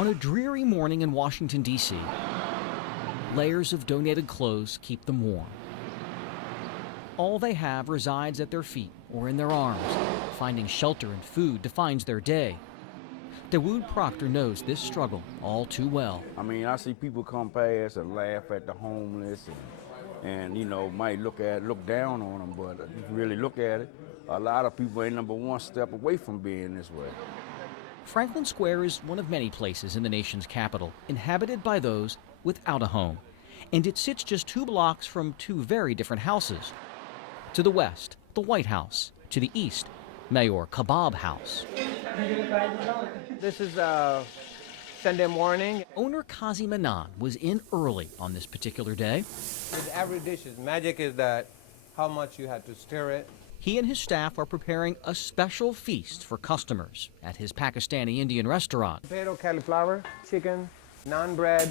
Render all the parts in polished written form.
On a dreary morning in Washington, D.C., layers of donated clothes keep them warm. All they have resides at their feet or in their arms. Finding shelter and food defines their day. Dawood Proctor knows this struggle all too well. I mean, I see people come past and laugh at the homeless and you know, might look down on them, but if you really look at it, a lot of people ain't number one step away from being this way. Franklin Square is one of many places in the nation's capital inhabited by those without a home. And it sits just 2 blocks from 2 very different houses. To the west, the White House. To the east, Mayor Kebab House. This is Sunday morning. Owner Kazi Manan was in early on this particular day. With every dish, magic is that how much you have to stir it. He and his staff are preparing a special feast for customers at his Pakistani Indian restaurant. Potato, cauliflower, chicken, naan bread,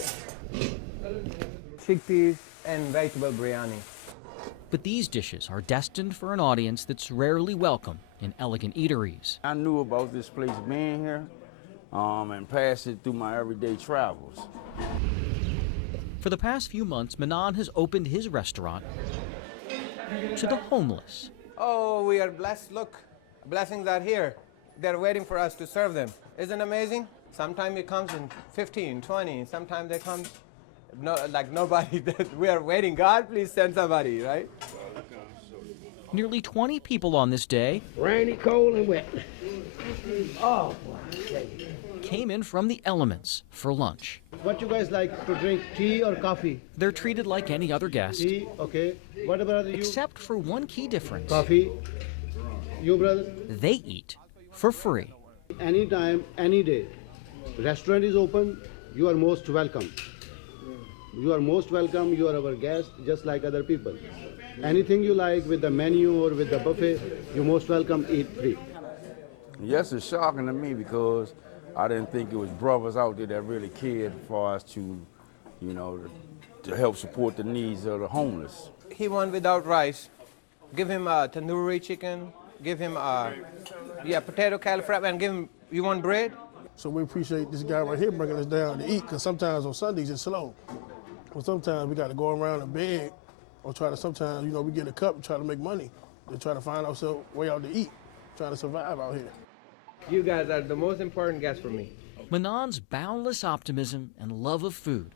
chickpeas, and vegetable biryani. But these dishes are destined for an audience that's rarely welcome in elegant eateries. I knew about this place being here and passed it through my everyday travels. For the past few months, Manan has opened his restaurant to the homeless. Oh, we are blessed. Look, blessings are here. They're waiting for us to serve them. Isn't it amazing? Sometimes it comes in 15, 20. Sometimes they come, like nobody. We are waiting. God, please send somebody, right? Nearly 20 people on this day. Rainy, cold, and wet. Oh, boy. Came in from the elements for lunch. What you guys like to drink, tea or coffee? They're treated like any other guest. Tea, okay. What about you? Except for one key difference. Coffee. You, brother? They eat for free. Anytime, any day. Restaurant is open. You are most welcome. You are most welcome. You are our guest, just like other people. Anything you like with the menu or with the buffet, you're most welcome, eat free. Yes, it's shocking to me because I didn't think it was brothers out there that really cared for us to, you know, to help support the needs of the homeless. He won without rice. Give him a tandoori chicken. Give him a potato cauliflower, and give him, you want bread? So we appreciate this guy right here bringing us down to eat, because sometimes on Sundays it's slow. Well, sometimes we got to go around and beg, or sometimes, you know, we get a cup and try to make money to try to find ourselves way out to eat, trying to survive out here. You guys are the most important guests for me. Manan's boundless optimism and love of food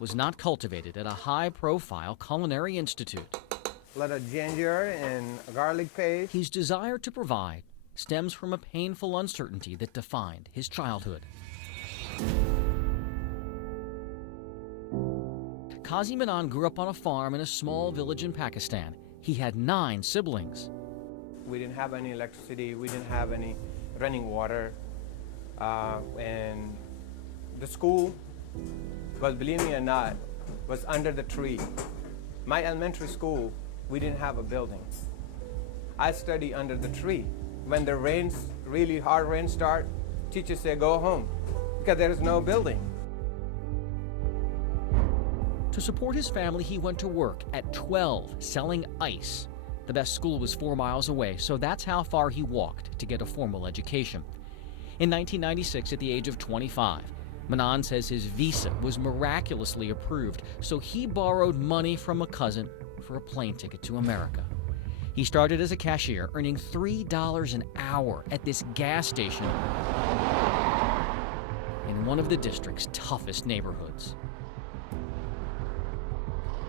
was not cultivated at a high-profile culinary institute. A lot of ginger and garlic paste. His desire to provide stems from a painful uncertainty that defined his childhood. Kazi Manan grew up on a farm in a small village in Pakistan. He had 9 siblings. We didn't have any electricity. We didn't have any running water. And the school, well, believe me or not, was under the tree. My elementary school, we didn't have a building. I study under the tree. When the rains, really hard rains start, teachers say go home because there is no building. To support his family, he went to work at 12 selling ice. The best school was 4 miles away, so that's how far he walked to get a formal education. In 1996, at the age of 25, Manan says his visa was miraculously approved, so he borrowed money from a cousin for a plane ticket to America. He started as a cashier, earning $3 an hour at this gas station in one of the district's toughest neighborhoods.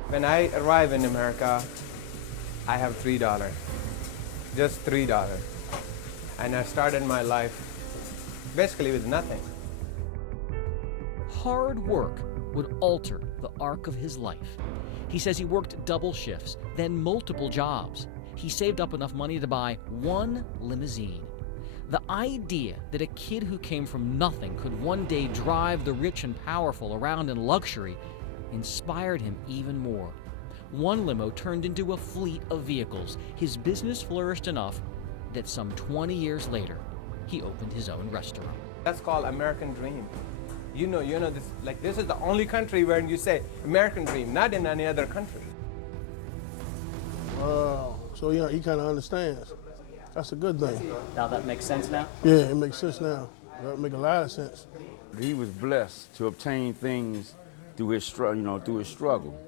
When I arrive in America, I have $3, just $3. And I started my life basically with nothing. Hard work would alter the arc of his life. He says he worked double shifts, then multiple jobs. He saved up enough money to buy 1 limousine. The idea that a kid who came from nothing could one day drive the rich and powerful around in luxury inspired him even more. 1 limo turned into a fleet of vehicles. His business flourished enough that some 20 years later, he opened his own restaurant. That's called American dream. You know this, like this is the only country where you say American dream, not in any other country. Wow. So yeah, he kind of understands. That's a good thing. Now that makes sense now? Yeah, it makes sense now. That make a lot of sense. He was blessed to obtain things through his through his struggle,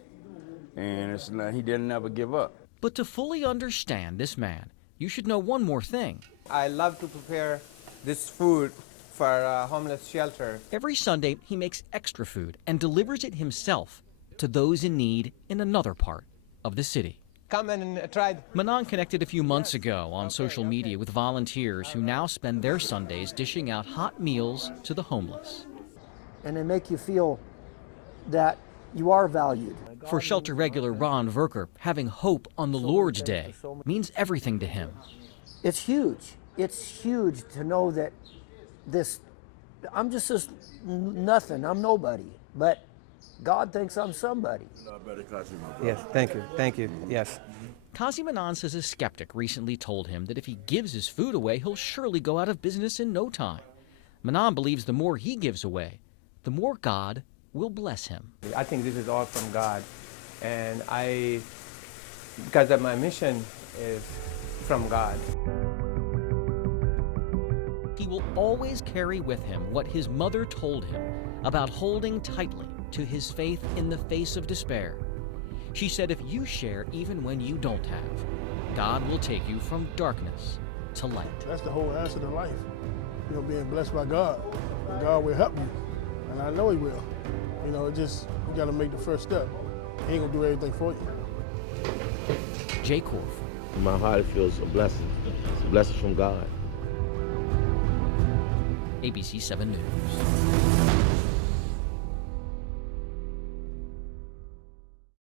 and it's not, he didn't ever give up. But to fully understand this man, you should know one more thing. I love to prepare this food for a homeless shelter. Every Sunday, he makes extra food and delivers it himself to those in need in another part of the city. Come and try. Manan connected a few months ago on social media with volunteers who now spend their Sundays dishing out hot meals to the homeless. And they make you feel that you are valued. For shelter regular Ron Verker, having hope on the Lord's Day means everything to him. It's huge. It's huge to know that I'm just this nothing. I'm nobody. But God thinks I'm somebody. Yes, thank you, thank you, yes. Kazi Manan says a skeptic recently told him that if he gives his food away, he'll surely go out of business in no time. Manan believes the more he gives away, the more God will bless him. I think this is all from God, and because of my mission is from God. He will always carry with him what his mother told him about holding tightly to his faith in the face of despair. She said if you share even when you don't have, God will take you from darkness to light. That's the whole answer to life. You know, being blessed by God. And God will help you, and I know He will. You know, you got to make the first step. He ain't gonna do everything for you. Jay Korf. In my heart, it feels a blessing. It's a blessing from God. ABC 7 News.